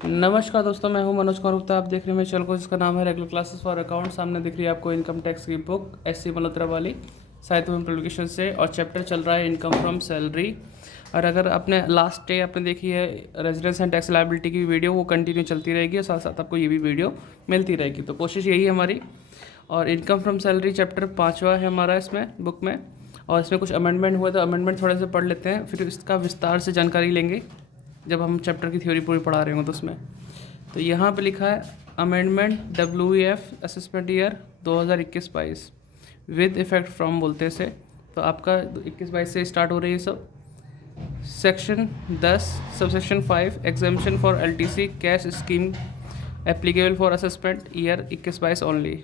नमस्कार दोस्तों, मैं हूं मनोज कुमार गुप्ता। आप देख रहे हैं मेरे चैनल को जिसका नाम है रेगुलर क्लासेस फॉर अकाउंट। सामने दिख रही है आपको इनकम टैक्स की बुक एससी मल्होत्रा वाली, साहित्य एवं पब्लिकेशन से, और चैप्टर चल रहा है इनकम फ्रॉम सैलरी। और अगर आपने लास्ट डे आपने देखी है रेजिडेंस एंड टैक्स लायबिलिटी की वीडियो, वो कंटिन्यू चलती रहेगी और साथ साथ आपको ये भी वीडियो मिलती रहेगी। तो कोशिश यही है हमारी। और इनकम फ्रॉम सैलरी चैप्टर 5वां है हमारा इसमें बुक में, और इसमें कुछ अमेंडमेंट हुए तो अमेंडमेंट थोड़े से पढ़ लेते हैं, फिर इसका विस्तार से जानकारी लेंगे जब हम चैप्टर की थ्योरी पूरी पढ़ा रहे होंगे तो उसमें। तो यहाँ पे लिखा है amendment WEF assessment year 2021-22 with effect from बोलते हैं इसे। तो आपका 21-22 से स्टार्ट हो रही है सब। Section 10 subsection 5 exemption for LTC cash scheme applicable for assessment year 21-22 only.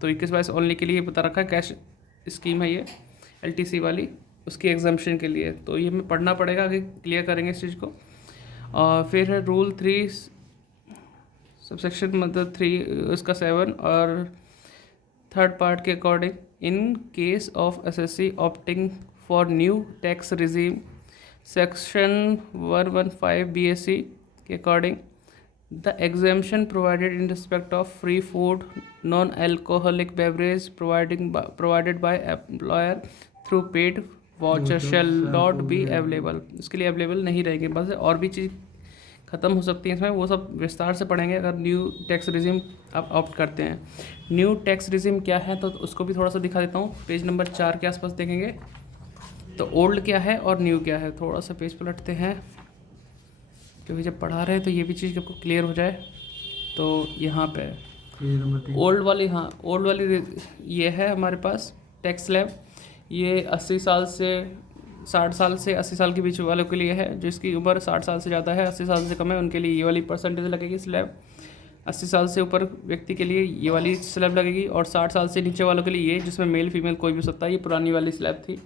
तो 21-22 ओनली के लिए बता रखा है, कैश स्कीम है ये LTC वाली, उसकी एग्जामेशन के लिए। तो ये हमें पढ़ना पड़ेगा, आगे क्लियर करेंगे इस चीज़ को। और फिर है रूल 3 सबसेक्शन मतलब 3 उसका 7 और थर्ड पार्ट के according in case of SSC opting for new tax regime section 115 BSc के according the exemption provided in respect of free food non alcoholic beverage provided by employer through paid voucher shall not be available. इसके लिए available नहीं रहेंगे। बस और भी चीज़ ख़त्म हो सकती है इसमें, वो सब विस्तार से पढ़ेंगे अगर न्यू टैक्स रिजीम आप ऑप्ट करते हैं। न्यू टैक्स रिजीम क्या है तो उसको भी थोड़ा सा दिखा देता हूँ। पेज नंबर 4 के आसपास देखेंगे तो ओल्ड क्या है और न्यू क्या है। थोड़ा सा पेज पलटते हैं क्योंकि जब पढ़ा रहे हैं तो ये भी चीज़ आपको क्लियर हो जाए। तो यहाँ पे ओल्ड वाली, हाँ ओल्ड वाली ये है हमारे पास टैक्स स्लैब। ये 80 साल से 60 साल से 80 साल के बीच वालों के लिए है। जिसकी उम्र 60 साल से ज़्यादा है, 80 साल से कम है, उनके लिए ये वाली परसेंटेज लगेगी स्लैब। 80 साल से ऊपर व्यक्ति के लिए ये वाली स्लैब लगेगी, और 60 साल से नीचे वालों के लिए ये, जिसमें मेल फीमेल कोई भी हो सकता है। ये पुरानी वाली स्लैब थी।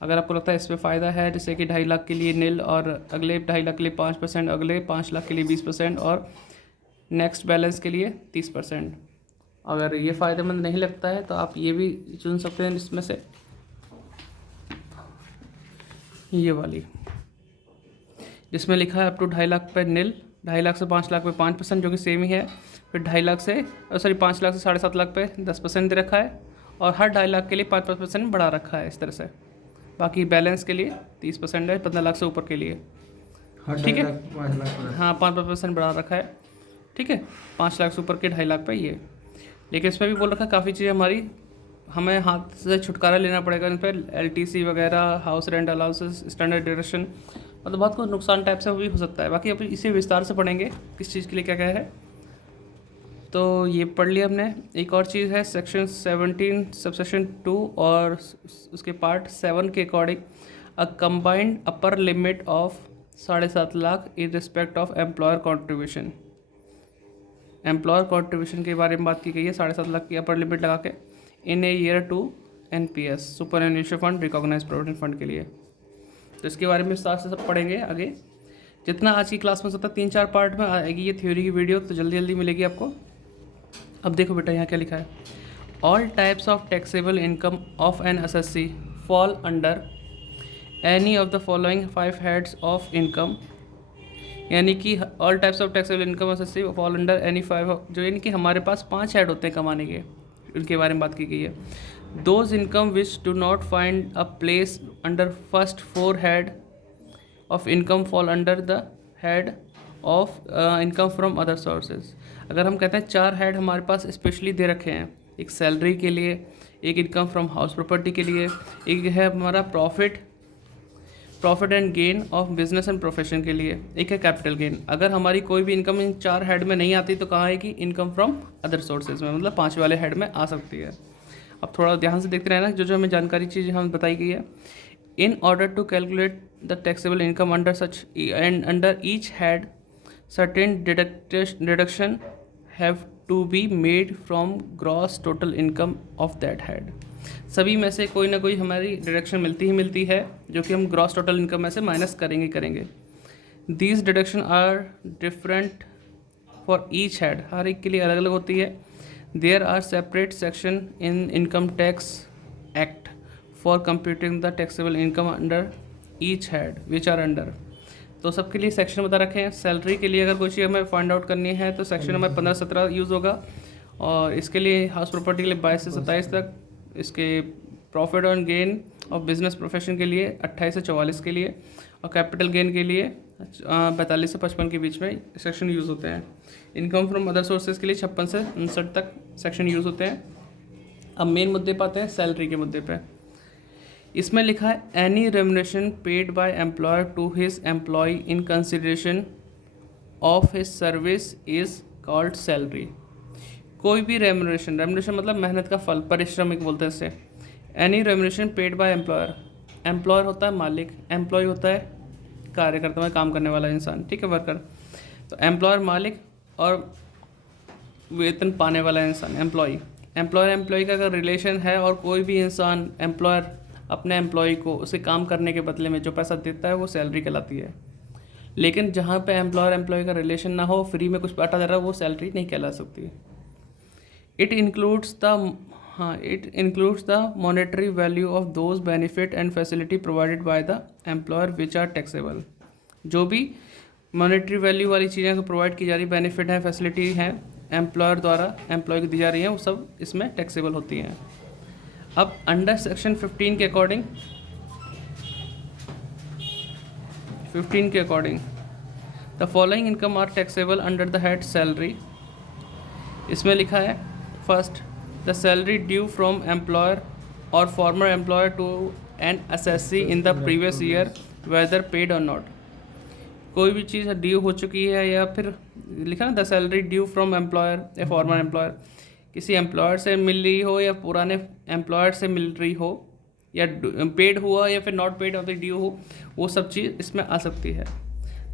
अगर आपको लगता है इसमें फ़ायदा है, जैसे कि 2.5 लाख के लिए नील, और अगले 2.5 लाख के लिए 5%, अगले 5 लाख के लिए 20%, और नेक्स्ट बैलेंस के लिए 30%। अगर ये फ़ायदेमंद नहीं लगता है तो आप ये भी चुन सकते हैं इसमें से, ये वाली जिसमें लिखा है अप टू 2.5 लाख पे नील, 2.5 लाख से 5 लाख पे 5%, जो कि सेम ही है। फिर 2.5 लाख से 5 लाख से 7.5 लाख पे 10% दे रखा है, और हर 2.5 लाख के लिए 5% बढ़ा रखा है इस तरह से। बाकी बैलेंस के लिए 30% है 15 लाख से ऊपर के लिए, ठीक है। हाँ 5% बढ़ा रखा है, ठीक है। 5 लाख से ऊपर के 2.5 लाख पे ये। लेकिन इसमें भी बोल रखा है काफ़ी चीज़ें हमारी हमें हाथ से छुटकारा लेना पड़ेगा इन पर। LTC वगैरह, house rent allowances, standard deduction, मतलब बहुत कुछ नुकसान टाइप से भी हो सकता है। बाकी अब इसे विस्तार से पढ़ेंगे किस चीज़ के लिए क्या क्या है। तो ये पढ़ लिया हमने। एक और चीज़ है सेक्शन 17 सबसेक्शन 2 और उसके पार्ट 7 के according a combined upper limit of 7.5 lakh in respect of employer contribution. Employer contribution के बारे में बात की गई है, 7.5 लाख की अपर लिमिट लगा के in a year to NPS super annual fund recognise provident fund के लिए। तो इसके बारे में विस्तार से सब पढ़ेंगे आगे। जितना आज की क्लास में सकता है 3-4 पार्ट में आएगी ये थ्योरी की वीडियो, तो जल्दी जल्दी मिलेगी आपको। अब देखो बेटा यहाँ क्या लिखा है। All types of taxable income of an SSC fall under any of the following 5 heads of income. यानी कि all types of taxable income SSC fall under any 5, जो यानी कि हमारे पास 5 हेड होते हैं कमाने के, उनके बारे में बात की गई है। Those income which do not find a place under first 4 head of income fall under the head of income from other sources. अगर हम कहते हैं 4 हेड हमारे पास स्पेशली दे रखे हैं, एक सैलरी के लिए, एक इनकम फ्रॉम हाउस प्रॉपर्टी के लिए, एक है हमारा profit and gain of business and profession के लिए, एक है कैपिटल गेन। अगर हमारी कोई भी इनकम इन 4 हेड में नहीं आती तो कहाँ आएगी? इनकम फ्रॉम अदर सोर्सेज में, मतलब 5 वाले हेड में आ सकती है। अब थोड़ा ध्यान से देखते रहना जो जो हमें जानकारी चीज़ें हमें बताई गई है। In order to calculate the taxable income under such and under each head certain deduction have to be made from gross total income of that head. सभी में से कोई ना कोई हमारी डिडक्शन मिलती है जो कि हम ग्रॉस टोटल इनकम में से माइनस करेंगे। These deduction are different for each head, हर एक के लिए अलग अलग होती है। There are separate section in income tax act for computing the taxable income under each head which are under तो सबके लिए सेक्शन बता रखे हैं। सैलरी के लिए अगर कोई चीज़ हमें फाइंड आउट करनी है तो सेक्शन नंबर 15-17 यूज़ होगा, और इसके लिए हाउस प्रॉपर्टी के लिए 22 से 27 तक, इसके प्रॉफिट ऑन गेन और बिजनेस प्रोफेशन के लिए 28 से 44 के लिए, और कैपिटल गेन के लिए 45 से 55 के बीच में सेक्शन यूज़ होते हैं। इनकम फ्रॉम अदर सोर्सेज के लिए 56 से 59 तक सेक्शन यूज़ होते हैं। अब मेन मुद्दे पे आते हैं, सैलरी के मुद्दे पे। इसमें लिखा है any remuneration paid by employer to his employee in consideration of his service is called salary. कोई भी रेम्युनरेशन मतलब मेहनत का फल, पारिश्रमिक बोलते हैं इसे। Any remuneration paid by employer, employer होता है मालिक, एम्प्लॉय होता है कार्यकर्ता में काम करने वाला इंसान, ठीक है, वर्कर। तो एम्प्लॉयर मालिक और वेतन पाने वाला इंसान एम्प्लॉय। एम्प्लॉय का अगर रिलेशन है और कोई भी इंसान एम्प्लॉयर अपने एम्प्लॉय को उसे काम करने के बदले में जो पैसा देता है वो सैलरी कहलाती है। लेकिन जहाँ पे एम्प्लॉय का रिलेशन ना हो, फ्री में कुछ बांटा जा रहा है, वो सैलरी नहीं कहला सकती। It includes the monetary value of those benefit and facility provided by the employer which are taxable. जो भी मॉनेटरी वैल्यू वाली चीज़ें को प्रोवाइड की जा रही, बेनिफिट है, फैसिलिटी है, एम्प्लॉयर द्वारा एम्प्लॉय को दी जा रही हैं, वो सब इसमें टैक्सेबल होती हैं। अब अंडर सेक्शन 15 के according the following income are taxable under the head salary. इसमें लिखा है first, the salary due from employer or former employer to an assessee in the previous year whether paid or not. कोई भी चीज़ due हो चुकी है, या फिर लिखा ना the salary due from employer या फॉर्मर एम्प्लॉयर, किसी एम्प्लॉयर से मिल रही हो या पुराने एम्प्लॉयर से मिल रही हो, या पेड हुआ या फिर नॉट पेड और ड्यू हो, वो सब चीज़ इसमें आ सकती है।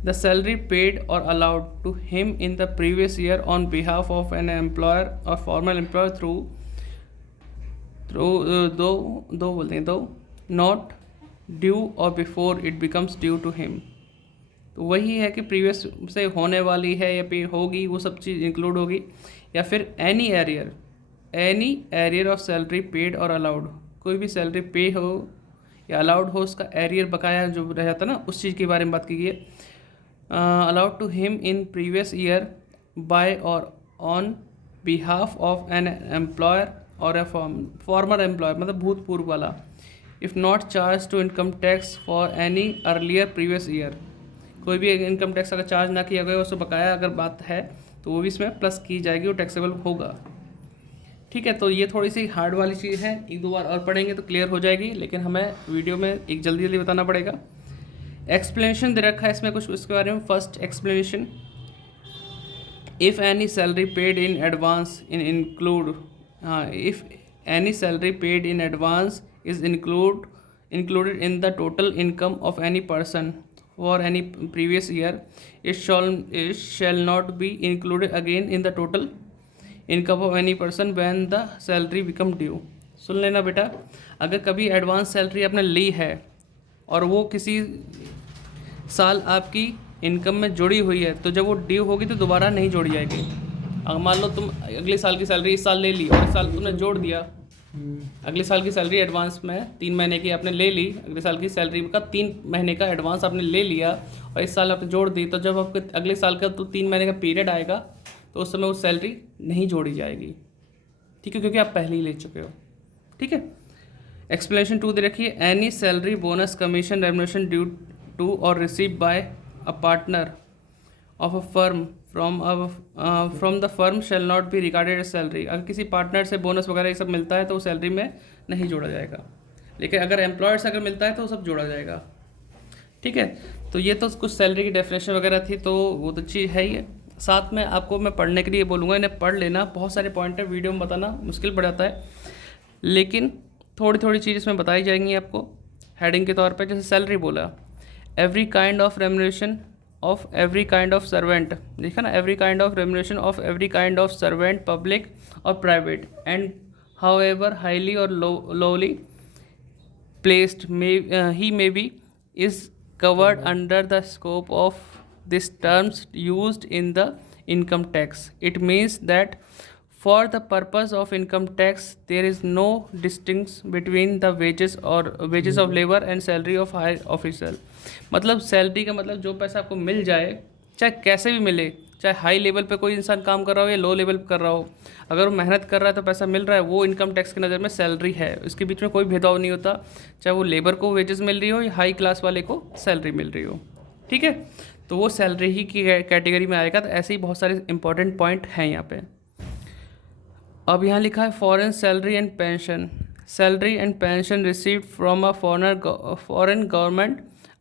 The salary paid or allowed to him in the previous year on behalf of an employer or formal employer through not due or before it becomes due to him. तो वही है कि प्रीवियस से होने वाली है या पे होगी, वो सब चीज़ इंक्लूड होगी, या फिर any arrear of salary paid or allowed. कोई भी सैलरी पे हो या अलाउड हो, उसका एरियर बकाया जो रह जाता है ना, उस चीज़ के बारे में बात की गई है। Allowed to him in previous year by or on behalf of an employer or a former employer, मतलब भूतपूर्व वाला, if not charge to income tax for any earlier previous year. कोई भी इनकम टैक्स अगर चार्ज ना किया गया, उसको बकाया अगर बात है तो वो भी इसमें प्लस की जाएगी, वो टैक्सेबल होगा, ठीक है। तो ये थोड़ी सी हार्ड वाली चीज़ है, एक दो बार और पढ़ेंगे तो क्लियर हो जाएगी, लेकिन हमें वीडियो में एक जल्दी बताना पड़ेगा। एक्सप्लेनेशन दे रखा है इसमें कुछ इसके बारे में। First explanation, if any salary paid in advance if any salary paid in advance is included in the total income of any person for any previous year, it shall not be included again in the total income of any person when the salary become due। सुन लेना बेटा, अगर कभी advance salary आपने ली है और वो किसी साल आपकी इनकम में जुड़ी हुई है, तो जब वो ड्यू होगी तो दोबारा नहीं जोड़ी जाएगी। अगर मान लो तुम अगले साल की सैलरी इस साल ले ली और इस साल तुमने जोड़ दिया, अगले साल की सैलरी एडवांस में 3 महीने की आपने ले ली, अगले साल की सैलरी का 3 महीने का एडवांस आपने ले लिया और इस साल आपने जोड़ दी, तो जब आपके अगले साल का तो 3 महीने का पीरियड आएगा तो उस समय वो सैलरी नहीं जोड़ी जाएगी, ठीक है, क्योंकि आप पहले ही ले चुके हो, ठीक है। एक्सप्लेनेशन 2 दे रखिए, any salary bonus commission remuneration due to or receive by a partner of a firm from the firm shall not be regarded as salary. अगर किसी पार्टनर से बोनस वगैरह ये सब मिलता है तो वो सैलरी में नहीं जोड़ा जाएगा, लेकिन अगर एम्प्लॉयर से अगर मिलता है तो वो सब जोड़ा जाएगा, ठीक है। तो ये तो कुछ सैलरी की डेफिनेशन वगैरह थी, तो वो तो चीज़ है ही। साथ में आपको मैं पढ़ने के लिए बोलूँगा, इन्हें पढ़ लेना, बहुत सारे पॉइंट है, वीडियो में बताना मुश्किल पड़ जाता है, लेकिन थोड़ी थोड़ी चीज़ इसमें बताई जाएंगी आपको हेडिंग के तौर पर। जैसे सैलरी बोला, every kind of remuneration of every kind of servant, देखा ना, every kind of remuneration of every kind of servant, public or private, and however highly or lowly placed he may be, is covered under the scope of these terms used in the income tax. It means that for the purpose of income tax there is no distinction between the wages of labour and salary of higher officer. मतलब salary का मतलब जो पैसा आपको मिल जाए, चाहे कैसे भी मिले, चाहे हाई लेवल पे कोई इंसान काम कर रहा हो या लो लेवल पे कर रहा हो, अगर वो मेहनत कर रहा है तो पैसा मिल रहा है, वो इनकम टैक्स की नज़र में सैलरी है। इसके बीच में कोई भेदभाव नहीं होता, चाहे वो लेबर को वेजेस मिल रही हो या हाई क्लास वाले को सैलरी मिल रही हो। ठीक है, तो वो सैलरी ही की कैटेगरी में आएगा। तो ऐसे ही बहुत सारे इंपॉर्टेंट पॉइंट हैं यहाँ पे। अब यहाँ लिखा है foreign salary and pension. Salary and pension received from a foreign government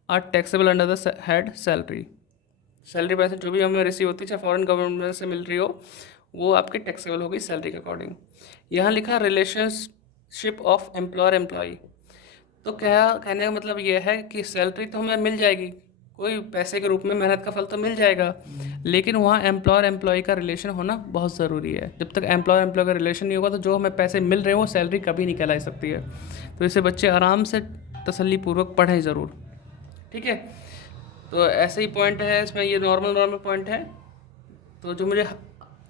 are taxable under the head salary. Salary pension जो भी हमें रिसीव होती है, चाहे फॉरेन गवर्नमेंट से मिल रही हो, वो आपके टैक्सेबल होगी सैलरी के अकॉर्डिंग। यहाँ लिखा रिलेशनशिप ऑफ एम्प्लॉयर एम्प्लॉई। तो क्या कहने का मतलब ये है कि सैलरी तो हमें मिल जाएगी, कोई पैसे के रूप में मेहनत का फल तो मिल जाएगा, लेकिन वहाँ एम्प्लॉयर एम्प्लॉय का रिलेशन होना बहुत ज़रूरी है। जब तक एम्प्लॉयर एम्प्लॉय का रिलेशन नहीं होगा तो जो हमें पैसे मिल रहे हैं वो सैलरी कभी नहीं कहला सकती है। तो इसे बच्चे आराम से तसल्लीपूर्वक पढ़ें ज़रूर। ठीक है, तो ऐसे ही पॉइंट है इसमें, ये नॉर्मल पॉइंट है। तो जो मुझे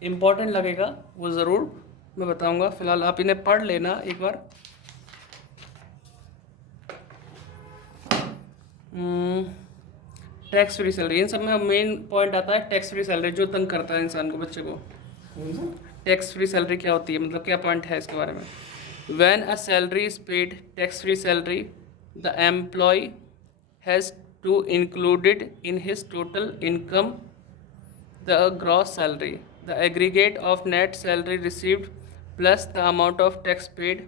इम्पोर्टेंट लगेगा वो ज़रूर मैं बताऊंगा। फिलहाल आप इन्हें पढ़ लेना एक बार। टैक्स फ्री सैलरी, इन सब में मेन पॉइंट आता है टैक्स फ्री सैलरी, जो तंग करता है इंसान को, बच्चे को। टैक्स फ्री सैलरी क्या होती है, मतलब क्या पॉइंट है इसके बारे में। When a salary is paid tax free salary, the employee has to included in his total income the gross salary, the aggregate of net salary received plus the amount of tax paid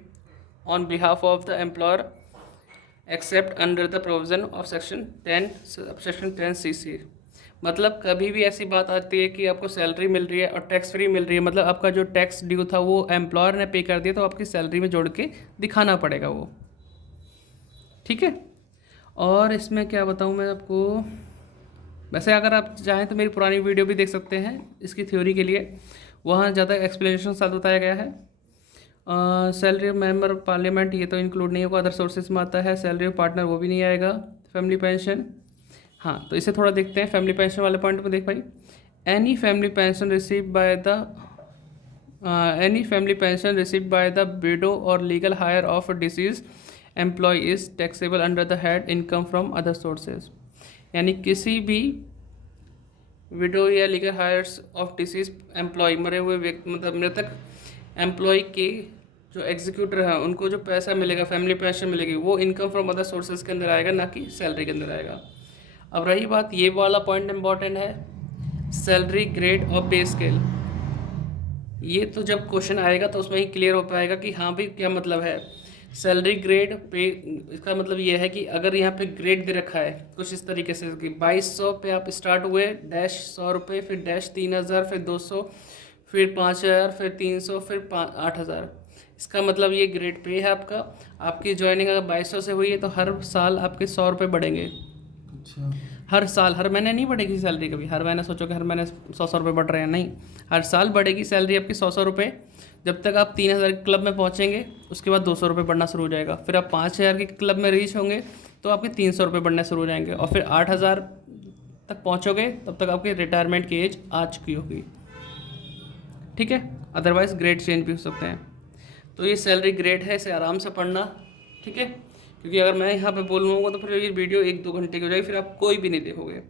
on behalf of the employer except under the provision of section 10 subsection 10 cc। मतलब कभी भी ऐसी बात आती है कि आपको salary मिल रही है और टैक्स फ्री मिल रही है, मतलब आपका जो टैक्स ड्यू था वो एम्प्लॉयर ने पे कर दिया, तो आपकी सैलरी में जोड़ के दिखाना पड़ेगा वो। ठीक है, और इसमें क्या बताऊँ मैं आपको। वैसे अगर आप चाहें तो मेरी पुरानी वीडियो भी देख सकते हैं इसकी थ्योरी के लिए, वहाँ ज़्यादा एक्सप्लेनेशन साथ बताया गया है। Salary of member of parliament ये तो इंक्लूड नहीं होगा, अदर सोर्सेज में आता है। सैलरी ऑफ पार्टनर वो भी नहीं आएगा। फैमिली पेंशन, हाँ, तो इसे थोड़ा देखते हैं। फैमिली पेंशन वाले पॉइंट में देख भाई, any family pension received by the widow or legal heir of deceased employee is taxable under the head income from other sources. यानी किसी भी विडो या legal heirs of deceased employee, मरे हुए व्यक्ति, मतलब मृतक एम्प्लॉय के जो एग्जीक्यूटर हैं उनको जो पैसा मिलेगा, फैमिली पेंशन मिलेगी, वो इनकम फ्रॉम अदर सोर्सेज के अंदर आएगा, ना कि सैलरी के अंदर आएगा। अब रही बात, ये वाला पॉइंट इंपॉर्टेंट है, सैलरी ग्रेड और पे स्केल। ये तो जब क्वेश्चन आएगा तो उसमें ही क्लियर हो पाएगा कि हाँ भाई क्या मतलब है सैलरी ग्रेड पे। इसका मतलब ये है कि अगर यहाँ पे ग्रेड दे रखा है कुछ इस तरीके से कि 2200 पे आप स्टार्ट हुए, डैश 100 रुपये, फिर डैश 3000, फिर 200, फिर 5000, फिर 300, फिर 8000, इसका मतलब ये ग्रेड पे है आपका। आपकी ज्वाइनिंग अगर 2200 से हुई है तो हर साल आपके 100 रुपये बढ़ेंगे। अच्छा, हर साल, हर महीने नहीं बढ़ेगी सैलरी कभी। हर महीने सोचो कि हर महीने 100 रुपये बढ़ रहे हैं, नहीं, हर साल बढ़ेगी सैलरी आपकी 100 रुपये। जब तक आप 3000 के क्लब में पहुंचेंगे उसके बाद 200 रुपये बढ़ना शुरू हो जाएगा। फिर आप 5000 के क्लब में रीच होंगे तो आपके 300 रुपये बढ़ने शुरू हो जाएंगे, और फिर 8000 तक पहुंचोगे तब तक आपकी रिटायरमेंट की एज आ चुकी होगी। ठीक है, अदरवाइज ग्रेड चेंज भी हो सकते हैं। तो ये सैलरी ग्रेड है, इसे आराम से पढ़ना। ठीक है, क्योंकि अगर मैं यहाँ पे बोलूँगा तो फिर ये वीडियो 1-2 घंटे की हो जाएगी, फिर आप कोई भी नहीं देखोगे।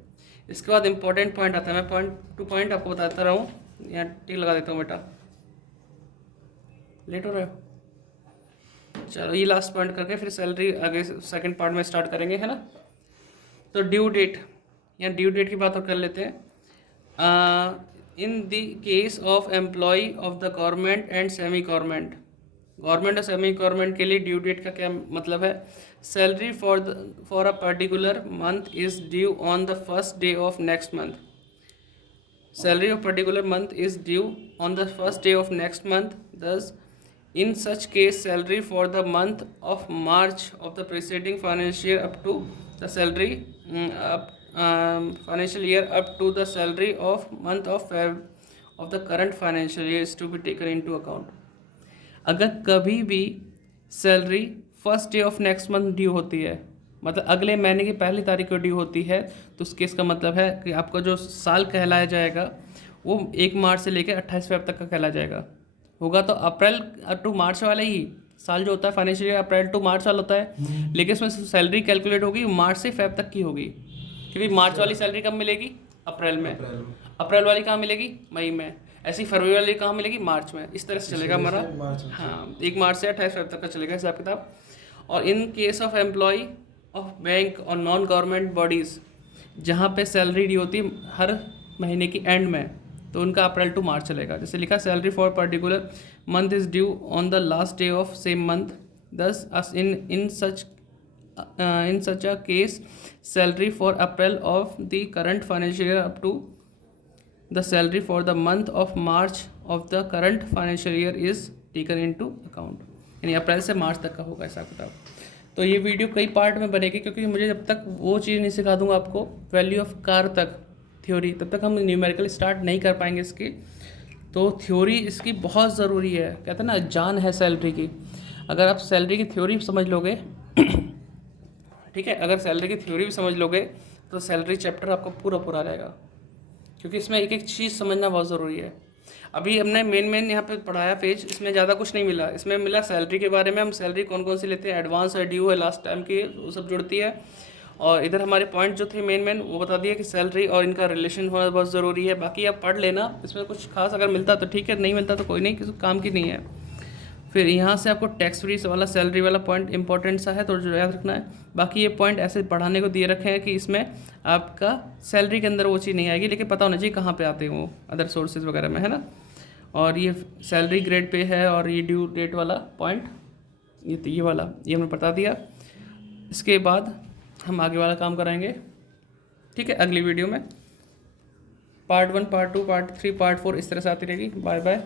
इसके बाद इंपॉर्टेंट पॉइंट आता है, मैं पॉइंट टू पॉइंट आपको बताता रहा हूँ। यहाँ टिक लगा देता हूँ बेटा, लेट हो रहे हो। चलो ये लास्ट पॉइंट करके फिर सैलरी आगे सेकंड पार्ट में स्टार्ट करेंगे, है ना। तो ड्यू डेट, यहाँ ड्यू डेट की बात और कर लेते हैं। In the case of employee of the government and semi government, government और सेमी गवर्नमेंट के लिए ड्यू डेट का क्या मतलब है। Salary for a particular month is due on the first day of next month. Salary of particular month is due on the first day of next month. दस in such case salary for the month of March of the preceding financial year up to the salary financial year up to the salary of month of Feb of the current financial year is to be taken into account। अगर कभी भी salary first day of next month due होती है, मतलब अगले महीने की पहली तारीख को ड्यू होती है, तो उसके इसका मतलब है कि आपका जो साल कहलाया जाएगा वो 1 मार्च से लेकर 28 फेब तक का कहला जाएगा। होगा तो अप्रैल टू मार्च वाला ही साल जो होता है फाइनेंशियल ईयर अप्रैल टू मार्च वाला होता है, लेकिन इसमें सैलरी कैलकुलेट होगी मार्च से फेब तक की होगी, क्योंकि मार्च वाली सैलरी कब मिलेगी? अप्रैल में। अप्रैल वाली कहाँ मिलेगी? मई में। ऐसी फरवरी वाली कहाँ मिलेगी? मार्च में। इस तरह से चलेगा हमारा। हाँ, 1 मार्च से 28 फेब तक का चलेगा हिसाब किताब। और in case of employee of bank और नॉन गवर्नमेंट बॉडीज़ जहाँ पे सैलरी डी होती है हर महीने की एंड में, तो उनका अप्रैल टू मार्च चलेगा। जैसे लिखा salary for particular month is due on the last day of same month, दस in such a case salary for April of the current financial year up to the salary for the month of March of the current financial year is taken into account। यानी अप्रैल से मार्च तक का होगा हिसाब किताब। तो ये वीडियो कई पार्ट में बनेगी, क्योंकि मुझे जब तक वो चीज़ नहीं सिखा दूंगा आपको वैल्यू ऑफ कार तक थ्योरी, तब तक हम न्यूमेरिकल स्टार्ट नहीं कर पाएंगे इसकी। तो थ्योरी इसकी बहुत ज़रूरी है। कहते हैं ना, जान है सैलरी की। अगर आप सैलरी की थ्योरी समझ लोगे ठीक है, अगर सैलरी की थ्योरी भी समझ लोगे तो सैलरी चैप्टर आपका पूरा पूरा रहेगा, क्योंकि इसमें एक एक चीज़ समझना बहुत ज़रूरी है। अभी हमने मेन यहाँ पे पढ़ाया पेज, इसमें ज़्यादा कुछ नहीं मिला। इसमें मिला सैलरी के बारे में, हम सैलरी कौन कौन सी लेते हैं, एडवांस है, ड्यू है, लास्ट टाइम की, वो सब जुड़ती है। और इधर हमारे पॉइंट जो थे मेन वो बता दिया कि सैलरी और इनका रिलेशन होना बहुत ज़रूरी है। बाकी आप पढ़ लेना, इसमें कुछ खास अगर मिलता तो ठीक है, नहीं मिलता तो कोई नहीं, किसी काम की नहीं है। फिर यहाँ से आपको टैक्स फ्री वाला सैलरी वाला पॉइंट इंपॉर्टेंट सा है, तो जो याद रखना है। बाकी ये पॉइंट ऐसे पढ़ाने को दिए रखे हैं कि इसमें आपका सैलरी के अंदर वो चीज़ नहीं आएगी, लेकिन पता होना चाहिए कहाँ पे आते हैं वो अदर सोर्सेज वगैरह में, है ना। और ये सैलरी ग्रेड पे है, और ये ड्यू डेट वाला पॉइंट ये वाला ये हमने बता दिया। इसके बाद हम आगे वाला काम कराएंगे, ठीक है, अगली वीडियो में। पार्ट 1, पार्ट 2, पार्ट 3, पार्ट 4 इस तरह से आती रहेगी। Bye bye.